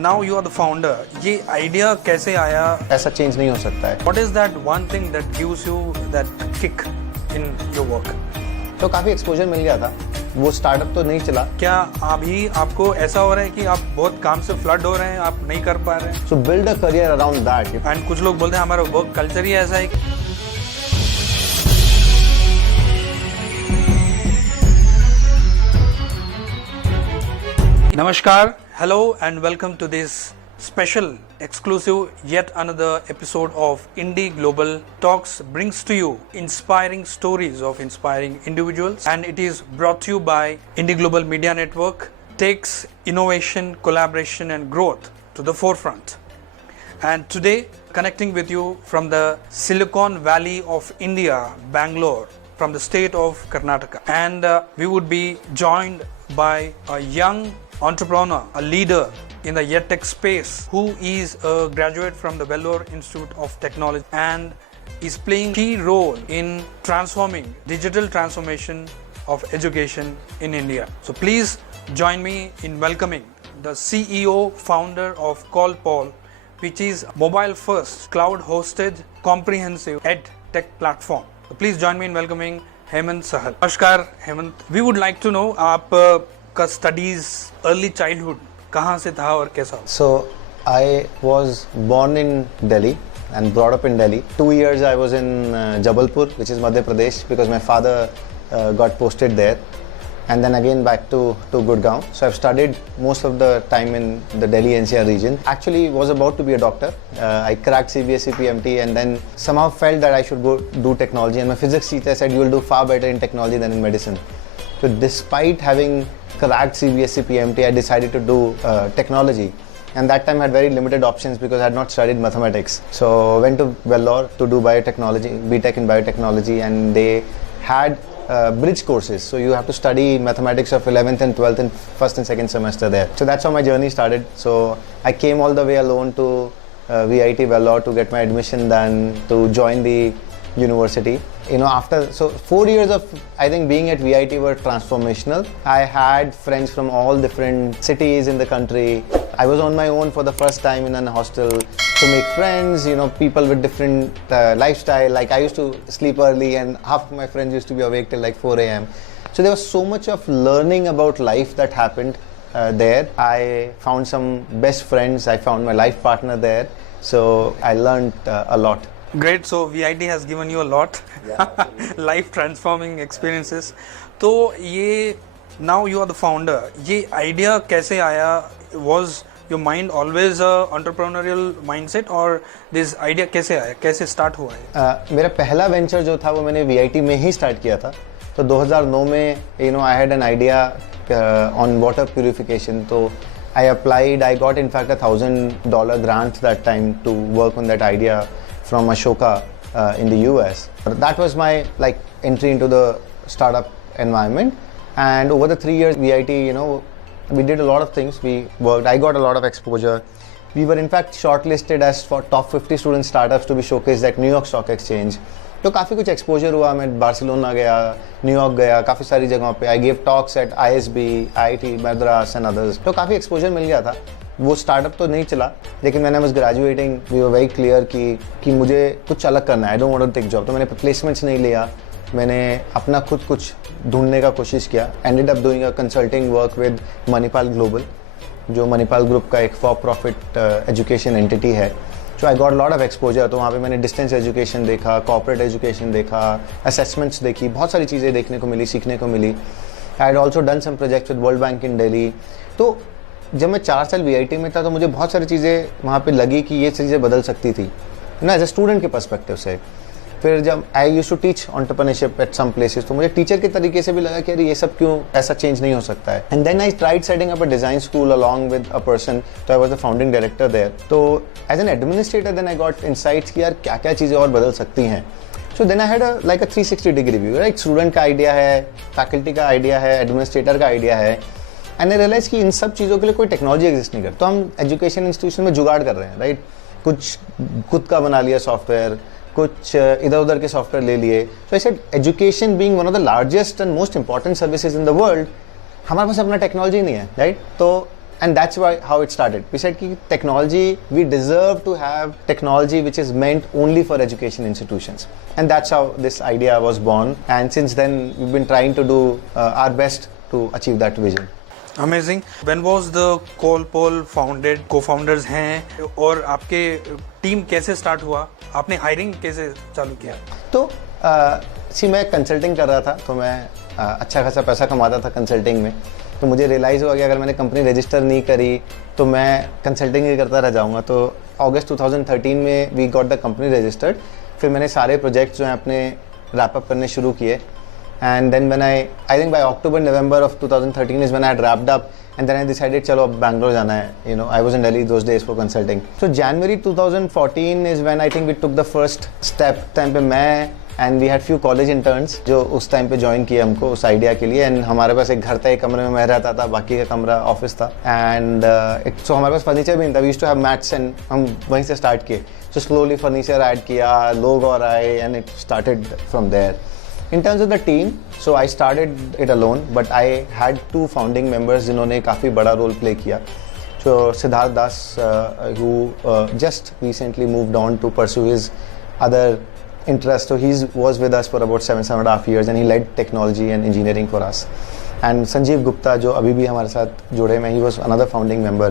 now you are the founder. ये idea कैसे आया? ऐसा चेंज नहीं हो सकता है. What is that one thing that gives you that kick in your work? तो काफ़ी एक्सपोजर मिल गया था. वो स्टार्टअप तो नहीं चला. क्या अभी आपको ऐसा हो रहा है कि आप बहुत काम से फ्लड हो रहे हैं, आप नहीं कर पा रहे हैं? So build a career around that. And कुछ लोग बोलते हैं हमारा वर्क कल्चर ही ऐसा है. Namaskar, hello and welcome to this special, exclusive, yet another episode of IndiGlobal Talks brings to you inspiring stories of inspiring individuals, and it is brought to you by IndiGlobal Media Network, takes innovation, collaboration and growth to the forefront. And today, connecting with you from the Silicon Valley of India, Bangalore, from the state of Karnataka. And we would be joined by a young entrepreneur, a leader in the Edtech space, who is a graduate from the Vellore Institute of Technology and is playing key role in transforming digital transformation of education in India. So please join me in welcoming the CEO, founder of Coll, which is mobile first, cloud hosted, comprehensive EdTech platform. So please join me in welcoming Hemant Sahal. Namaskar Hemant. We would like to know आप का studies early childhood कहाँ से था और कैसा? So I was born in Delhi and brought up in Delhi. 2 years I was in Jabalpur, which is Madhya Pradesh, because my father got posted there, and then again back to Gurgaon. So I've studied most of the time in the Delhi NCR region. Actually was about to be a doctor. I cracked CBSE PMT and then somehow felt that I should go do technology, and my physics teacher said you will do far better in technology than in medicine. So despite having cracked CBSE PMT, I decided to do technology, and that time I had very limited options because I had not studied mathematics. So I went to Vellore to do biotechnology, BTech in biotechnology, and they had bridge courses. So you have to study mathematics of 11th and 12th and first and second semester there. So that's how my journey started. So I came all the way alone to VIT Vellore to get my admission done, to join the university. You know, after 4 years of I think being at VIT were transformational. I had friends from all different cities in the country. I was on my own for the first time in a hostel to make friends, you know, people with different lifestyle. Like I used to sleep early and half of my friends used to be awake till like 4 a.m. So there was so much of learning about life that happened there. I found some best friends. I found my life partner there. So I learned a lot. Great. So VIT has given you a lot. Yeah. Life transforming experiences. तो ये now you are the founder. ये idea कैसे आया? Was your mind always a entrepreneurial mindset or this idea कैसे आया? कैसे start हुआ है? मेरा पहला वेंचर जो था वो मैंने VIT में ही स्टार्ट किया था. तो 2009 में you know I had an idea on water purification. तो I applied. I got in fact $1,000 grant that time to work on that idea from Ashoka in the US. That was my like entry into the startup environment, and over the 3 years VIT, you know, we did a lot of things. We worked. I got a lot of exposure. We were in fact shortlisted as for top 50 student startups to be showcased at New York Stock Exchange. तो काफ़ी कुछ exposure हुआ. मैं Barcelona गया, New York गया, काफ़ी सारी जगहों पे. I gave talks eight ISB, IIT Madras and others. तो काफ़ी एक्सपोजर मिल गया था. वो स्टार्टअप तो नहीं चला, लेकिन मैंने बस graduating we were very clear कि मुझे कुछ अलग करना है. I don't want to take job. तो मैंने प्लेसमेंट्स नहीं लिया. मैंने अपना खुद कुछ ढूंढने का कोशिश किया. Ended up doing a consulting work with Manipal global, जो मणिपाल ग्रुप का एक फॉर प्रॉफिट एजुकेशन एंटिटी है. So I got lot of exposure. तो वहाँ पे मैंने डिस्टेंस एजुकेशन देखा, कॉर्पोरेट एजुकेशन देखा, असेसमेंट्स देखी, बहुत सारी चीज़ें देखने को मिली, सीखने को मिली. I had also done some projects with World Bank in Delhi. तो जब मैं 4 साल VIT में था तो मुझे बहुत सारी चीज़ें वहाँ पे लगी कि ये चीज़ें बदल सकती थी ना एज ए स्टूडेंट के पर्सपेक्टिव से. फिर जब I used to teach entrepreneurship at some places, तो मुझे टीचर के तरीके से भी लगा कि अरे ये सब क्यों ऐसा चेंज नहीं हो सकता है. And then I tried setting up a design school along with a person. तो I was the founding director there. तो as an administrator then I got insights कि यार क्या क्या चीज़ें और बदल सकती हैं. So then I had like a 360 degree view. Right, student का आइडिया है, फैकल्टी का आइडिया है, एडमिनिस्ट्रेटर का आइडिया है, एंड आई रियलाइज कि इन सब चीज़ों के लिए कोई टेक्नोलॉजी एग्जिस्ट नहीं करती. तो हम एजुकेशन इंस्टीट्यूशन में जुगाड़ कर रहे हैं. राइट, कुछ खुद का बना लिया सॉफ्टवेयर, कुछ इधर उधर के सॉफ्टवेयर ले लिए. तो ऐसे education being one of the largest and most important services in the world, हमारे पास अपना टेक्नोलॉजी नहीं है. राइट, तो and that's how it started. We said ki technology, we deserve to have technology which is meant only for education institutions, and that's how this idea was born. And since then, we've been trying to do our best to achieve that vision. Amazing. When was the Coll founded? Co-founders हैं और आपके team कैसे start हुआ? आपने hiring कैसे चालू किया? तो मैं कंसल्टिंग कर रहा था, तो मैं अच्छा खासा पैसा कमाता था कंसल्टिंग में. तो मुझे रियलाइज़ हुआ कि अगर मैंने कंपनी रजिस्टर नहीं करी तो मैं कंसल्टिंग ही करता रह जाऊँगा. तो अगस्त 2013 में we got the company registered. फिर मैंने सारे प्रोजेक्ट्स जो हैं अपने रैप अप करने शुरू किए. And then when I think by October, November of 2013 is when I had wrapped up, and then I decided चलो अब Bangalore जाना है. You know, I was in Delhi those days for consulting. So January 2014 is when I think we took the first step. Time पे मैं and we had few college interns जो उस time पे join किए हमको उस आइडिया के लिए. एंड हमारे पास एक घर था, एक कमरे में मैं रहता था, बाकी का कमरा ऑफिस था. एंड सो हमारे पास फर्नीचर भी नहीं था. We used to have mats and हम वहीं से स्टार्ट किए. सो स्लोली फर्नीचर ऐड किया, लोग और आए, and it started from there. In terms of the team, so I started it alone, but I had two founding members जिन्होंने काफ़ी बड़ा रोल प्ले किया. So Siddharth Das, who just recently moved on to pursue his other interest. So he was with us for about 7.5 years, and he led technology and engineering for us. And Sanjeev Gupta, जो अभी भी हमारे साथ जुड़े में, he was another founding member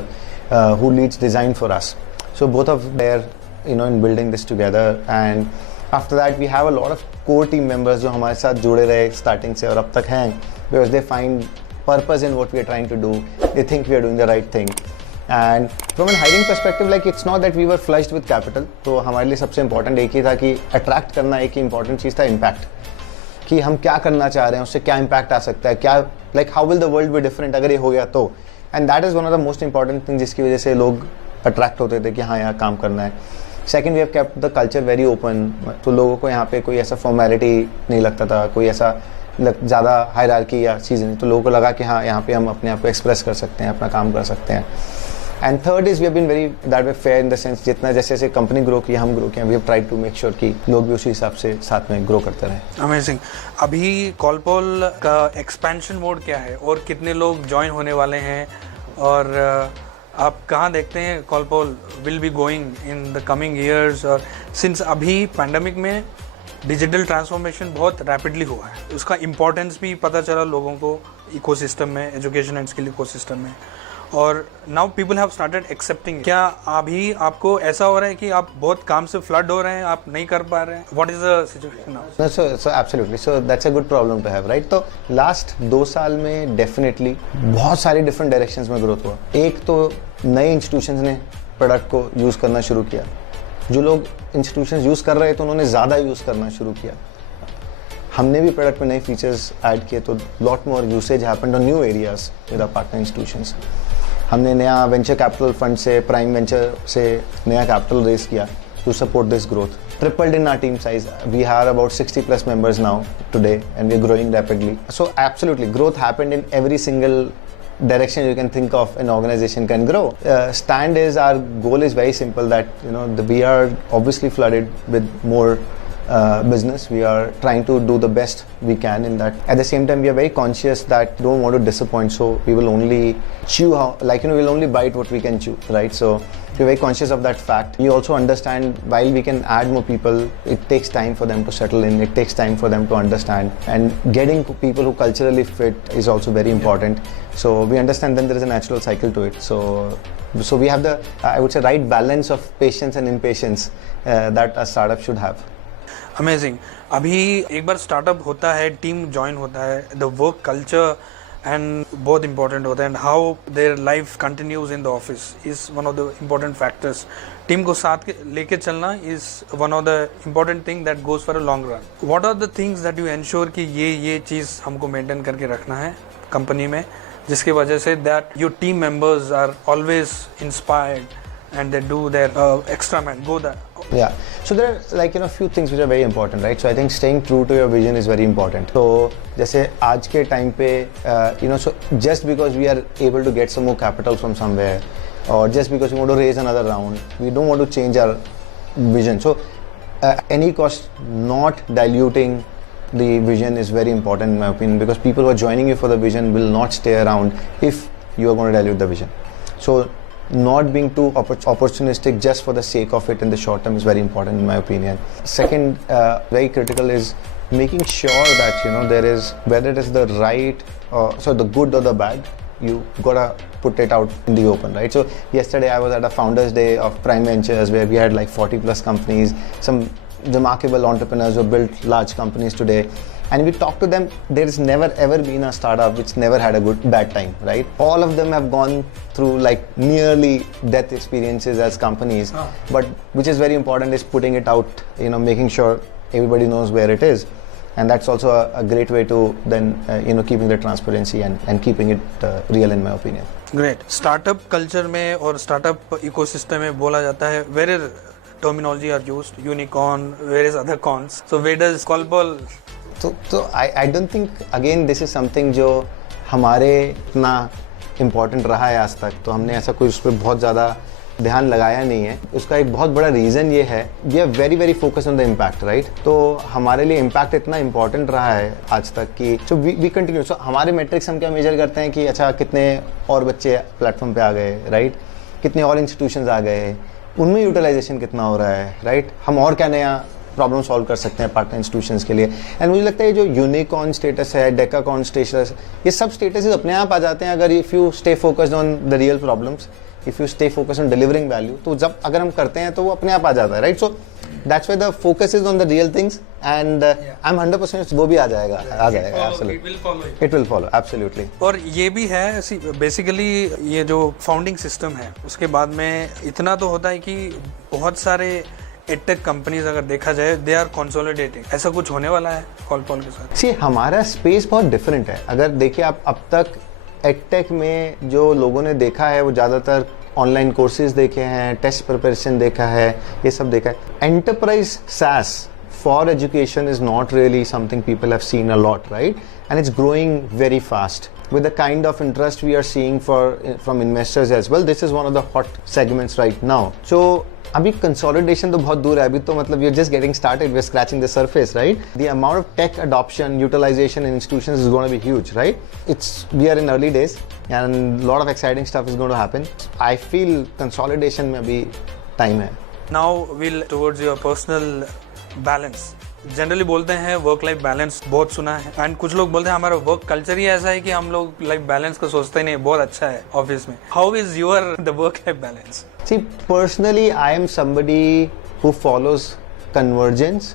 who leads design for us. So both of them, in building this together. And after that we have a lot of core team members जो हमारे साथ जुड़े रहे स्टार्टिंग से और अब तक हैं, because they find purpose in what we are trying to do. They think we are doing the right thing. And from a hiring perspective, like it's not that we were flushed with capital. तो हमारे लिए सबसे important एक ही था कि attract करना. एक ही important चीज़ था impact, कि हम क्या करना चाह रहे हैं, उससे क्या impact आ सकता है, क्या like how will the world be different अगर ये हो गया तो. And that is one of the most important things जिसकी वजह से लोग attract होते थे कि हाँ यहाँ काम करना है. Second, we have kept the culture very open. तो लोगों को यहाँ पे कोई ऐसा फॉर्मेलिटी नहीं लगता था, कोई ऐसा ज़्यादा हायरार्की या चीज़ नहीं. तो लोगों को लगा कि हाँ यहाँ पे हम अपने आप को एक्सप्रेस कर सकते हैं, अपना काम कर सकते हैं. And third is we have been very that way fair in the sense जितना जैसे जैसे कंपनी ग्रो की, हम ग्रो किया, we have tried to make sure कि लोग भी उसी हिसाब से साथ में ग्रो करते रहें. अमेजिंग. अभी Coll का एक्सपेंशन मोड क्या है और कितने लोग ज्वाइन होने वाले हैं, और आप कहाँ देखते हैं Coll will be going in the coming years? और सिंस अभी पैंडमिक में डिजिटल ट्रांसफॉर्मेशन बहुत रैपिडली हुआ है, उसका इम्पोर्टेंस भी पता चला लोगों को इकोसिस्टम में, एजुकेशन एंड स्किल इकोसिस्टम में, और now people have started accepting. क्या अभी आपको ऐसा हो रहा है कि आप बहुत काम से फ्लड हो रहे हैं, आप नहीं कर पा रहे हैं? What is the situation now? So absolutely, so that's a good problem to have, right. तो लास्ट 2 साल में डेफिनेटली बहुत सारी डिफरेंट डायरेक्शंस में ग्रोथ हुआ. एक तो नए इंस्टीट्यूशंस ने प्रोडक्ट को यूज़ करना शुरू किया. जो लोग इंस्टीट्यूशंस यूज़ कर रहे थे उन्होंने ज़्यादा यूज़ करना शुरू किया. हमने भी प्रोडक्ट में नए फीचर्स ऐड किए, तो lot more usage happened on new areas with our partner institutions. हमने नया वेंचर कैपिटल फंड से, प्राइम वेंचर से नया कैपिटल रेज किया to support this growth. Tripled in our team size. We are about 60+ members now today, and we're growing rapidly. So absolutely, growth happened in every single direction you can think of an organization can grow. Stand is, our goal is very simple, that we are obviously flooded with more business. We are trying to do the best we can in that. At the same time, we are very conscious that we don't want to disappoint, so we will only chew we'll only bite what we can chew, right? So we're very conscious of that fact. We also understand while we can add more people, it takes time for them to settle in, it takes time for them to understand, and getting people who culturally fit is also very important. So we understand then there is a natural cycle to it. So we have the, I would say, right balance of patience and impatience that a startup should have. Amazing. अभी एक बार startup होता है, team join होता है, the work culture and बहुत important होता है, and how their life continues in the office is one of the important factors. Team को साथ लेके चलना is one of the important thing that goes for a long run. What are the things that you ensure कि ये चीज़ हमको maintain करके रखना है कंपनी में, जिसकी वजह से that your team members are always inspired and they do their extra mile, go that. Yeah, so there are few things which are very important, right? So I think staying true to your vision is very important. So जैसे आज के time पे so just because we are able to get some more capital from somewhere, or just because we want to raise another round, we don't want to change our vision. So any cost not diluting the vision is very important in my opinion, because people who are joining you for the vision will not stay around if you are going to dilute the vision. So not being too opportunistic just for the sake of it in the short term is very important in my opinion. Second, very critical is making sure that there is, whether it is the right, so the good or the bad, you gotta put it out in the open, right? So yesterday I was at a Founders Day of Prime Ventures where we had like 40 plus companies, some remarkable entrepreneurs who built large companies today, and we talked to them. There has never ever been a startup which never had a bad time, right? All of them have gone through like nearly death experiences as companies, but which is very important is putting it out, making sure everybody knows where it is. And that's also a great way to then keeping the transparency and keeping it real in my opinion. Great. Startup culture में और startup ecosystem में बोला जाता है where terminology are used, unicorn, various other cons. So where does Coll? So I don't think again this is something जो हमारे इतना important रहा है आज तक, तो हमने ऐसा कोई उस पर बहुत ज़्यादा ध्यान लगाया नहीं है. उसका एक बहुत बड़ा रीज़न ये है, we are very very focus on the impact, right? तो हमारे लिए इम्पैक्ट इतना इंपॉर्टेंट रहा है आज तक कि सो वी कंटिन्यू. सो हमारे मेट्रिक्स हम क्या मेजर करते हैं कि अच्छा कितने और बच्चे प्लेटफॉर्म पे आ गए, राइट? कितने और इंस्टीट्यूशंस आ गए, उनमें यूटिलाइजेशन कितना हो रहा है, राइट? हम और क्या नया प्रॉब्लम सॉल्व कर सकते हैं पार्टनर इंस्टीट्यूशंस के लिए. एंड मुझे लगता है जो यूनिकॉर्न स्टेटस है, डेकाकॉर्न स्टेटस, ये सब स्टेटस अपने आप आ जाते हैं अगर if you stay focused on the real problems, if you stay focused on delivering value. तो जब अगर हम करते हैं तो वो अपने आप आ जाता है, right? So that's why the focus is on the real things and I am 100% वो भी आ जाएगा absolutely. It will follow absolutely. और ये भी है बेसिकली ये जो फाउंडिंग सिस्टम है उसके बाद में इतना तो होता है कि बहुत सारे एडटेक कंपनीज अगर देखा जाए दे आर कंसोलिडेटिंग. ऐसा कुछ होने वाला है कॉल के साथ? सी हमारा स्पेस बहुत डिफरेंट है. अगर देखिए आप अब तक एडटेक में जो लोगों ने देखा है वो ज़्यादातर ऑनलाइन कोर्सेज देखे हैं, टेस्ट प्रिपरेशन देखा है, ये सब देखा है. Enterprise SaaS for education is not really something people have seen a lot, right? And it's growing very fast. With the kind of interest we are seeing from investors as well, this is one of the hot segments right now. So अभी consolidation तो बहुत दूर है. अभी तो मतलब you're just getting started, we're scratching the surface, right? The amount of tech adoption, utilization in institutions is going to be huge, right? We are in early days and a lot of exciting stuff is going to happen. I feel consolidation में अभी time है. Now we'll towards your personal balance. Generally बोलते हैं work life balance, बहुत सुना है, and कुछ लोग बोलते हैं हमारा वर्क कल्चर ही ऐसा है कि हम लोग लाइफ बैलेंस को सोचते ही नहीं, बहुत अच्छा है ऑफिस में. How is your the work life balance? See, personally, I am somebody who follows convergence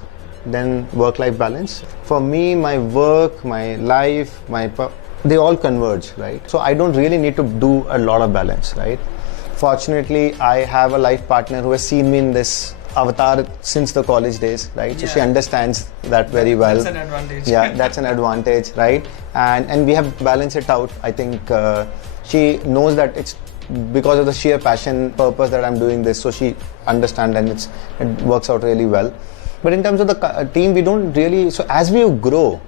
than work-life balance. For me, my work, my life, they all converge, right? So I don't really need to do a lot of balance, right? Fortunately, I have a life partner who has seen me in this avatar since the college days, right? So she understands that very well. That's an advantage. Yeah, that's an advantage, right? And we have balanced it out. I think she knows that it's because of the sheer passion, purpose that I'm doing this, so she understands and it works out really well. But in terms of the team, we don't really, so as we grow,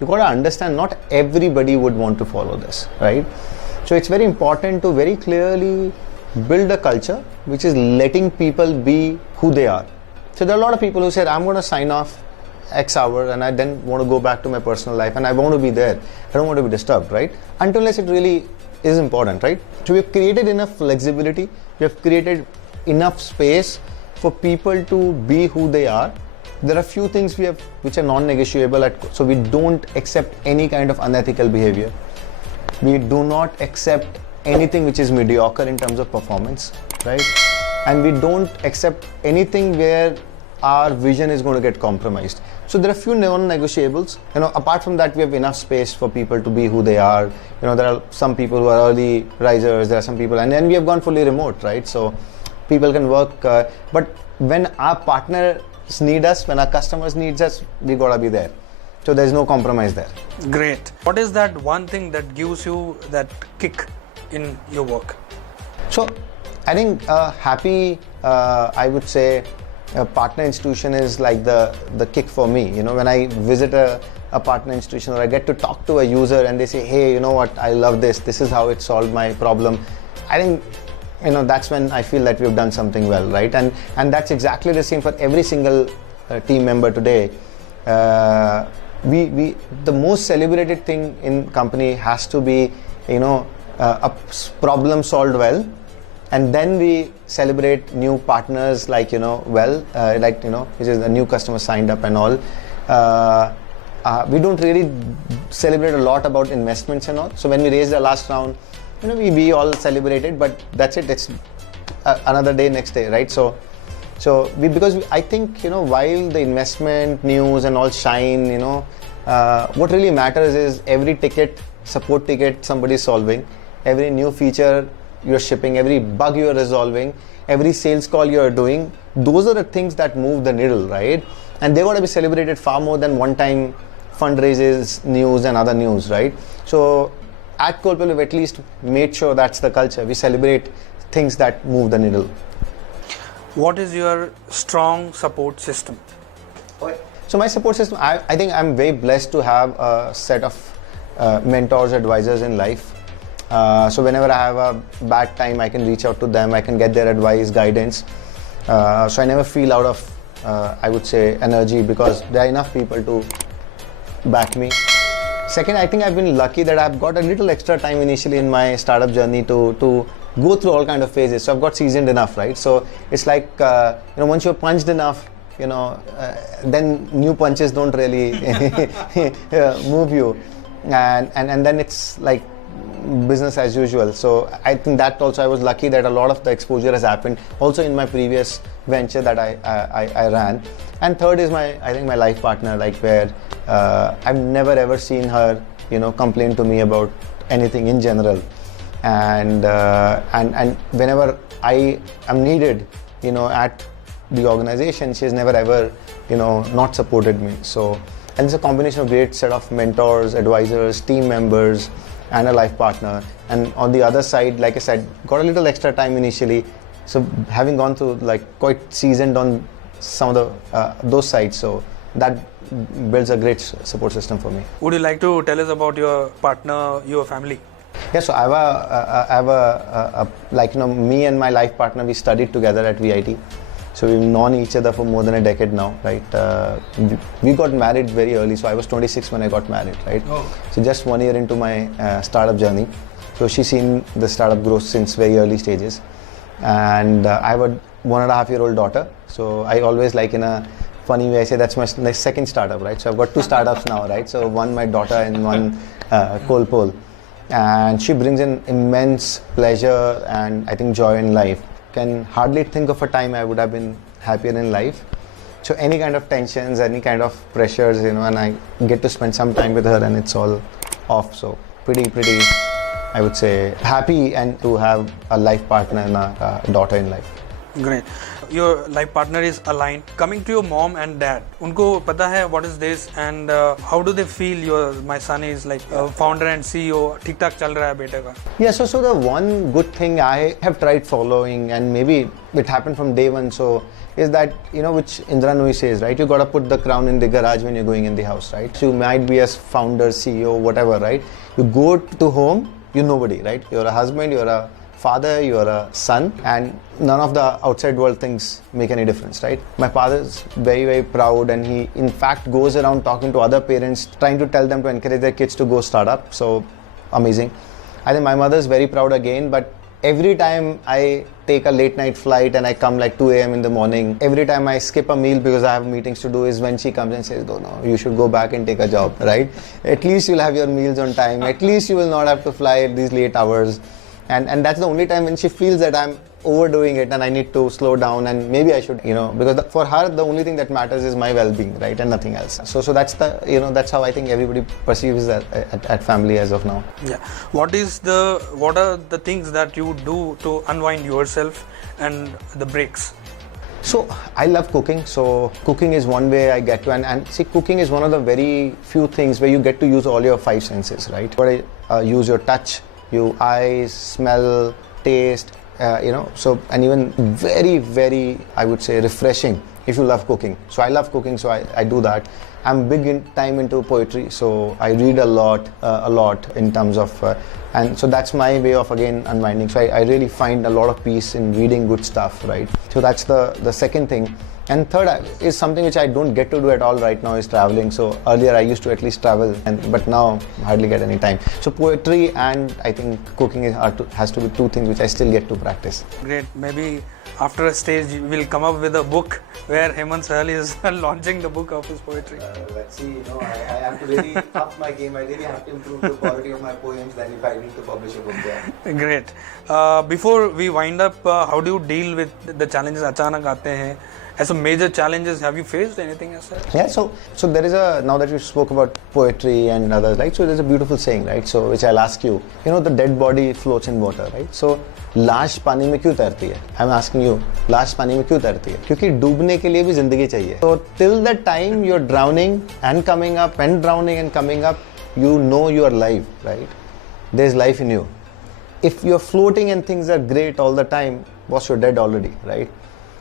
you got to understand not everybody would want to follow this, right? So it's very important to very clearly build a culture which is letting people be who they are. So there are a lot of people who said, I'm going to sign off X hour and I then want to go back to my personal life and I want to be there. I don't want to be disturbed, right? Unless it really is important, right? So we've created enough flexibility, we have created enough space for people to be who they are. There are few things we have which are non-negotiable, so we don't accept any kind of unethical behavior. We do not accept anything which is mediocre in terms of performance, right? And we don't accept anything where our vision is going to get compromised. So there are few non-negotiables. Apart from that, we have enough space for people to be who they are. There are some people who are early risers. There are some people, and then we have gone fully remote, right? So people can work. But when our partners need us, when our customers need us, we gotta be there. So there's no compromise there. Great. What is that one thing that gives you that kick in your work? So I think happy, I would say, a partner institution is like the kick for me. When I visit a partner institution or I get to talk to a user and they say, hey, you know what, I love this is how it solved my problem. I think that's when I feel that we've done something well, right? And that's exactly the same for every single team member today. The most celebrated thing in company has to be problem solved well, and then we celebrate new partners like which is the new customer signed up and all. We don't really celebrate a lot about investments and all. So when we raised the last round, we all celebrated, but that's it. It's another day, next day, right? Because I think while the investment news and all shine, what really matters is every support ticket somebody is solving, every new feature you're shipping, every bug you're resolving, every sales call you're doing. Those are the things that move the needle, right? And they got to be celebrated far more than one-time fundraisers, news and other news, right? So at Coll, we've at least made sure that's the culture. We celebrate things that move the needle. What is your strong support system? So my support system, I think I'm very blessed to have a set of mentors, advisors in life. So whenever I have a bad time, I can reach out to them. I can get their advice, guidance. So I never feel out of, I would say, energy, because there are enough people to back me. Second, I think I've been lucky that I've got a little extra time initially in my startup journey to go through all kind of phases. So I've got seasoned enough, right? So it's like, once you're punched enough, then new punches don't really move you. And then it's like business as usual. So I think that also I was lucky that a lot of the exposure has happened also in my previous venture that I ran. And third is I think my life partner, like where I've never ever seen her complain to me about anything in general, and whenever I am needed at the organization, she's never ever not supported me. So, and it's a combination of great set of mentors, advisors, team members, and a life partner. And on the other side, like I said, got a little extra time initially, so having gone through quite seasoned on some of the those sides, so that builds a great support system for me. Would you like to tell us about your partner, your family? Yeah, so I have a me and my life partner, we studied together at VIT. So we've known each other for more than a decade now, right? We got married very early, so I was 26 when I got married, right? Oh. So just 1 year into my startup journey. So she's seen the startup growth since very early stages. And I have a 1.5-year-old daughter. So I always, in a funny way, I say that's my second startup, right? So I've got 2 startups now, right? So one my daughter and one Coll. And she brings in immense pleasure and I think joy in life. Can hardly think of a time I would have been happier in life. So any kind of tensions, any kind of pressures, and I get to spend some time with her and it's all off. So pretty, I would say, happy and to have a life partner and a daughter in life. Great. Your life partner is aligned. Coming to your mom and dad, unko pata hai what is this and how do they feel my son is founder and CEO, ठीक ठाक चल रहा है बेटे का? Yeah, so the one good thing I have tried following, and maybe it happened from day one, so is that, which Indra Nooyi says, right? You got to put the crown in the garage when you're going in the house, right? So you might be a founder, CEO, whatever, right? You go to home, you're nobody, right? You're a husband, you're a father, you're a son, and none of the outside world things make any difference, right? My father's very, very proud, and he in fact goes around talking to other parents, trying to tell them to encourage their kids to go startup. So amazing. I think my mother's very proud again, but every time I take a late night flight and I come 2 a.m. in the morning, every time I skip a meal because I have meetings to do, is when she comes and says, no, you should go back and take a job, right? At least you'll have your meals on time. At least you will not have to fly at these late hours. And that's the only time when she feels that I'm overdoing it and I need to slow down and maybe I should, because for her, the only thing that matters is my well-being, right? And nothing else. So that's that's how I think everybody perceives that at family as of now. Yeah. What are the things that you do to unwind yourself and the breaks? So I love cooking. So cooking is one way I get to, and see, cooking is one of the very few things where you get to use all your 5 senses, right? But use your touch, your eyes, smell, taste, so, and even very, very, I would say, refreshing if you love cooking. So I love cooking, so I do that. I'm big into poetry, so I read a lot in terms of, and so that's my way of, again, unwinding. So I really find a lot of peace in reading good stuff, right? So that's the second thing. And third is something which I don't get to do at all right now is traveling. So earlier I used to at least travel, but now I hardly get any time. So poetry and I think cooking has to be two things which I still get to practice. Great. Maybe after a stage we'll come up with a book where Hemant Sahal is launching the book of his poetry. Let's see, I have to really up my game. I really have to improve the quality of my poems than if I need to publish a book there. Great. Before we wind up, how do you deal with the challenges अचानक आते हैं? As some major challenges, have you faced anything as such? Yeah, so there is now that you spoke about poetry and others, right? So there's a beautiful saying, right? So which I'll ask you, the dead body floats in water, right? So लाश पानी में क्यों तैरती है? I'm asking you, लाश पानी में क्यों तैरती है? क्योंकि डूबने के लिए भी जिंदगी चाहिए. So till that time you're drowning and coming up and drowning and coming up, you know you are alive, right? There's life in you. If you're floating and things are great all the time, boss, you're dead already, right?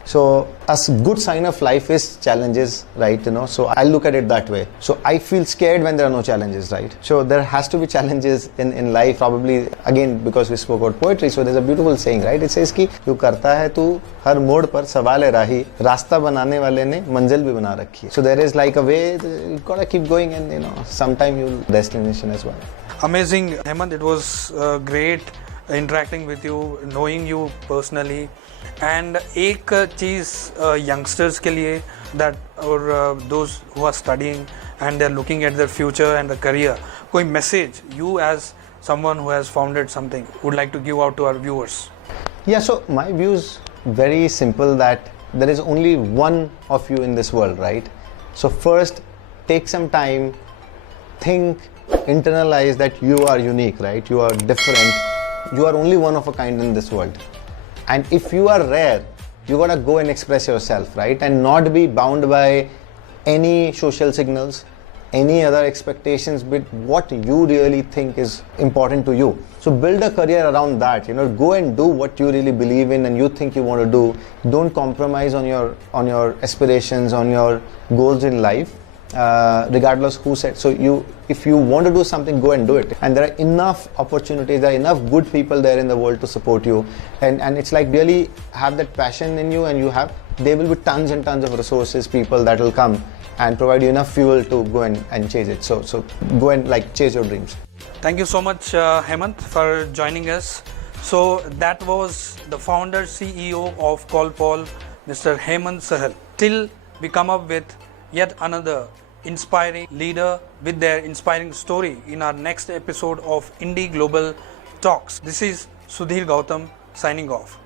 So a good sign of life is challenges, right? So I look at it that way. So I feel scared when there are no challenges, right? So there has to be challenges in life, probably again because we spoke about poetry. So there's a beautiful saying, right? It says कि जो करता है तू हर मोड़ पर सवाल है राही रास्ता बनाने वाले ने मंजिल भी बना रखी है. So there is like a way you gotta keep going and sometime you'll destination as well. Amazing, Hemant. It was great interacting with you, knowing you personally. And एक चीज़ youngsters के लिए that or those who are studying and they're looking at their future and the career, कोई message you as someone who has founded something would like to give out to our viewers? Yeah, so my view is very simple that there is only one of you in this world, right? So first, take some time, think, internalize that you are unique, right? You are different. You are only one of a kind in this world. And if you are rare, you gotta go and express yourself, right? And not be bound by any social signals, any other expectations, but what you really think is important to you. So build a career around that, go and do what you really believe in and you think you want to do. Don't compromise on your aspirations, on your goals in life. Regardless who said. So if you want to do something, go and do it. And there are enough opportunities, there are enough good people there in the world to support you. And it's like really have that passion in you and there will be tons and tons of resources, people that will come and provide you enough fuel to go and chase it. So go and chase your dreams. Thank you so much, Hemant, for joining us. So that was the founder CEO of Coll, Mr. Hemant Sahal. Till we come up with yet another inspiring leader with their inspiring story in our next episode of IndiGlobal Talks. This is Sudhir Gautam signing off.